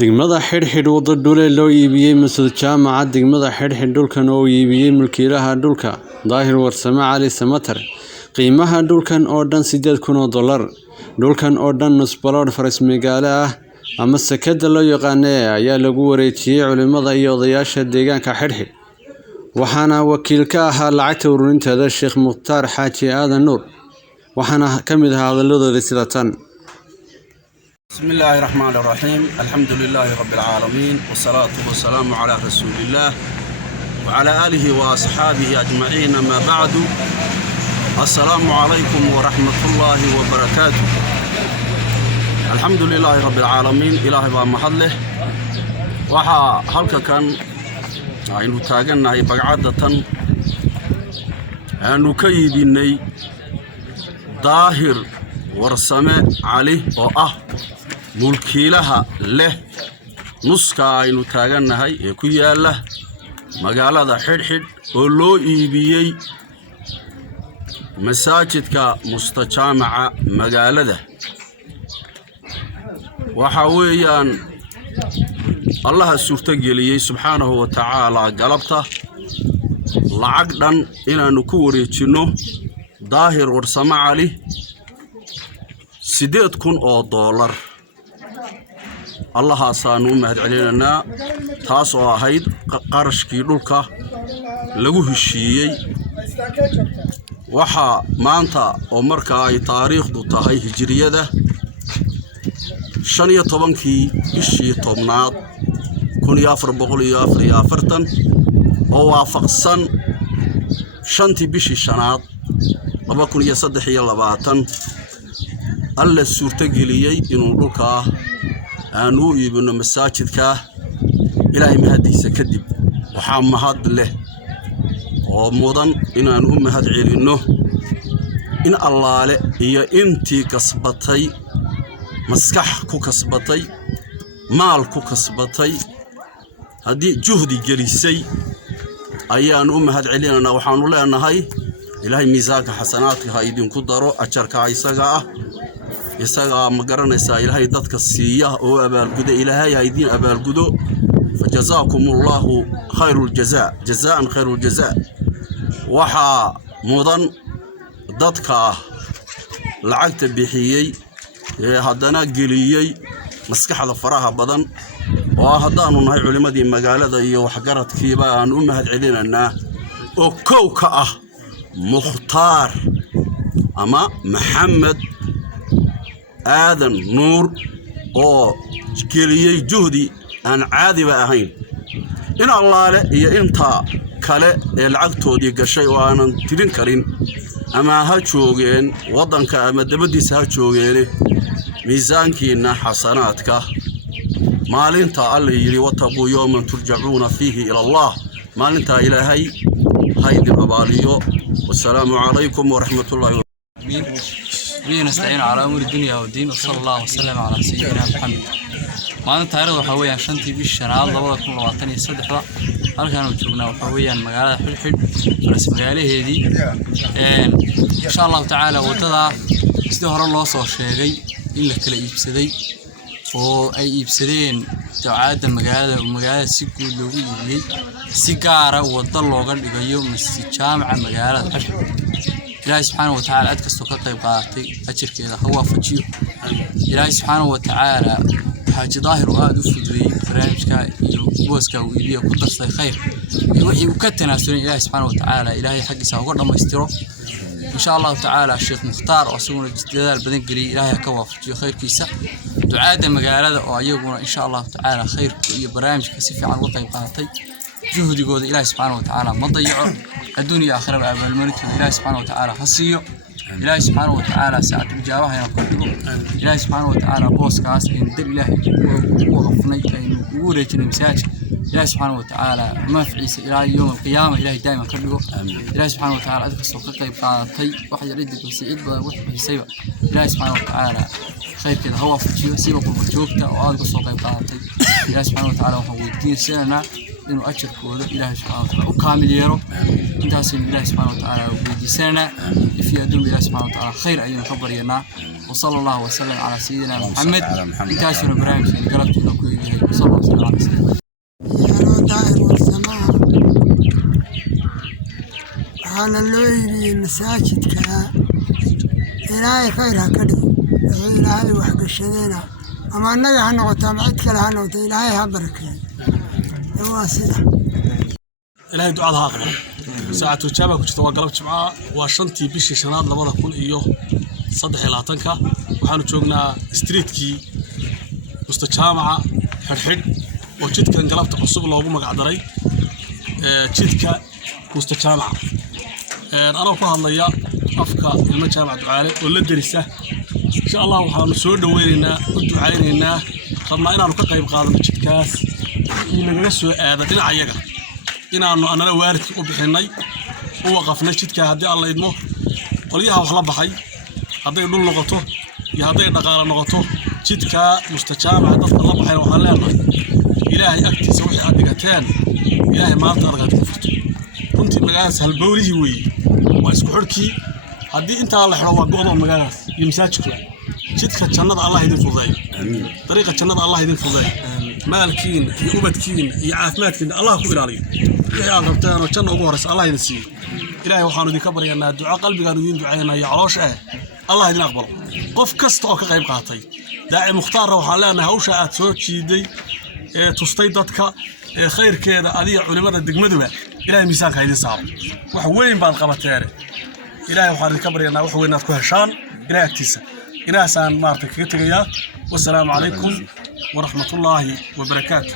degmada xidhxidh wada dhul ee loo iibiyey mas'uul jaamacad degmada xidhxidh dhulkan oo iibiyey mulkiilaha dhulka Daahir Warsame Cali Samatar qiimaha dhulkan oo dhan $8,000 dhulkan oo dhan nus balood faras magaalo ah ama sakada loo yaqaan ayaa lagu wareejiyay culimada iyo odayaasha deegaanka xidhxidh waxaana wakiil ka ahaa lacagta ururinteeda Sheekh Mukhtaar Xaaji Aadan Nuur waxaana kamid ahaa hadalladooda sida tan بسم الله الرحمن الرحيم الحمد لله رب العالمين والصلاة والسلام على رسول الله وعلى آله وأصحابه أجمعين ما بعد السلام عليكم ورحمة الله وبركاته الحمد لله رب العالمين إلهي بمحله وحا هلك كان إنه تاجنا بقعدة أنه كيدني ظاهر ورسمة عليه mulkiilaha leh nuska aynu taaganahay ee ku yaala magaalada xidhxidh oo loo iibiyay masaajidka mustajaamaca magaalada waxa weeyaan Allah suurta geliyay subhanahu wa ta'ala galabta lacag dhan inaanu ku wareejino Daahir Warsame Cali $8,000 الله سانو مهد علينا تاس oo ahayd qarashkii dhulka lagu heshiiyay waxa maanta oo marka ay taariikhdu tahay hijriyada 15kii bishii tobnaad 1444 oo waafaqsan 5tii bishii shanaad 2023 alla suurta geliyay inuu dhulka aanu iibino masaajidka ilaahay mahadiisa kadib waxa mahad leh oo mudan inaan u mahad celino in allaale iyo intii kasbatay maskax ku kasbatay maal ku kasbatay hadii juhdi gelisay ayaan u mahad celinana waxaanu leenahay ilaahay miisaanka xasanaadka ha idin ku daro ajarka isaga ma garanaysaa ilaahay dadka siiya oo abaalgudo ilaahay aydin abaalgudo fajazaakumullahu khairul jazaa jazaan khairul jazaa waxa mudan dadka lacagta bixiyay ee hadana geliyay maskaxda faraha badan oo hadaanu nahay culimadii magaalada iyo waxgaradkiiba aan u mahad celinana oo kowka ah Mukhtaar ama Maxamed آذن نور أو كلية جهدي أن عادي بأهين إن الله لا يا أنت كلا العقد دي كشيء وأنا ترين كرين أما هاتشوجين وضن كأما دبديس هاتشوجين ميزان كينا حسناتك مالين تا الله يري وتبو يوم ترجعون فيه إلى الله مالين تا إلى هاي الأباليو والسلام عليكم ورحمة الله وبركاته نستعين على أمور الدنيا والدين وصلى الله وسلم على سيدنا محمد ما أنت تعرض وحويا شنتي بالشنال ضبط كل وطني صدقة هل كانوا يجوبنا وحويا مقالة حلحل فرس مقالة هذه إن شاء الله تعالى وتضع استهر الله صار شيء إلا كلا يبسدي وأي يبسدين تعاد مقالة ومقالة سكو لوي سيجارة وضلوا قد يوم الجامعة مقالة إلهي سبحانه وتعالى أدكستو كقيب قاطي أجر كذا هو فجيو إلهي سبحانه وتعالى حاج ظاهر وآدو فدوي برنامجك بوسكا وإليه كدرسي خير يوحي وكتنا سنين إلهي سبحانه وتعالى إلهي حقي ساوقرنا ما يسترو إن شاء الله تعالى الشيخ مختار وأسونا الجدال بدن قلي إلهي كوا فجيو خير كيسا دعاء مقالة وأيقونا إن شاء الله تعالى خير برنامجك سيفي عن وقيب قاطي جهدي قود إلهي سبحانه وتعالى ما ضيعه الدنيا آخرة بأبا الملك إلهي سبحانه وتعالى حصيه إلهي سبحانه وتعالى ساعة الجابة ينقله إلهي سبحانه وتعالى بوس كاس إن در إلهي وغفني إنه يقول يجني مساج إلهي سبحانه وتعالى ما في عيسى إلهي يوم القيامة إلهي دائما كله إلهي سبحانه وتعالى أدرك السوق يبقى طي واحد يريد يسعد وواحد يسيبه إلهي سبحانه وتعالى خير كذا هو فجيو سيبه بالفجوبته وأدرك السوق يبقى طي إلهي سبحانه وتعالى وهو الدين سنة إنه أجر كوده إلهي سبحانه وتعالى وكامل يرو إنتاس إلهي سبحانه وتعالى وبيدي سنة في أدوم إلهي سبحانه وتعالى خير أيها خبر ينا وصلى الله وسلم على سيدنا محمد إنتاس من إبراهيم قلبت yahay sallallahu alayhi wasallam daahir warsamaha waxaana loo iibiyey masaajidka ilaahay khayr ha ka dhigo wixii ilaahay wax gashadeena ama annaga ha noqoto ama cid kale ha noqoto ilaahay ha barakeeyo waa sida ilaahay ducada ha aqbalo saacatu jaaba ku jirta waa galab jimca waa 5tii bishii shanaad 2023 waxaanu joognaa streetkii mustajaamaca xirxid oo jidkan galabta cusub loogu magac daray jidka mustajaamaca anoo ku hadlaya afka ilmo jaamac ducaale oo la dirisa insha Allah waxaanu soo dhaweynaynaa u ducaynaynaa rabnaa inaanu ka qayb qaadano jidkaas in laga soo aado dhinacayaga inaanu anana waaridka u bixinay oo waqafna jidka hadii Allah idmo qoliyaha wax la baxay haday dhul noqoto iyo haday dhaqaale noqoto jidka mustajaamaca dadka la baxay waxaan leenahay ilaahay agtiisa wixii aad dhigateen ilaahay maanta argad ku furto runtii magaalaas halbowlihi weey waa isku xirkii hadii inta la xiro waa go'do magaalaas iyo masaajidka jidka jannada Allah idin fududeeyo dariiqa jannada Allah idin fududeeyo maalkiin iyo ubadkiin iyo caafimaadkiin Allah ku ilaaliyo wixii aad rabtaan oo janno ugu horeysa Allah idin siiyo ilaahay waxaanu idin ka baryaynaa duco qalbigaanu idin ducaynaa iyo caloosh Allah idin aqbalo qof kasta oo ka qayb qaatay daaci muxtaar waxaan leenahay hawsha aad soo jiiday tustay dadka khayrkeeda adiga culimada degmaduba ilaahay miisaanka idin saaro wax weyn baad qabateen ilaahay waxaan idin ka baryaynaa wax weyn aad ku heshaan ilaahay agtiisa inaasaan maartay kaga tagayaa wassalaamu calaykum ورحمة الله وبركاته.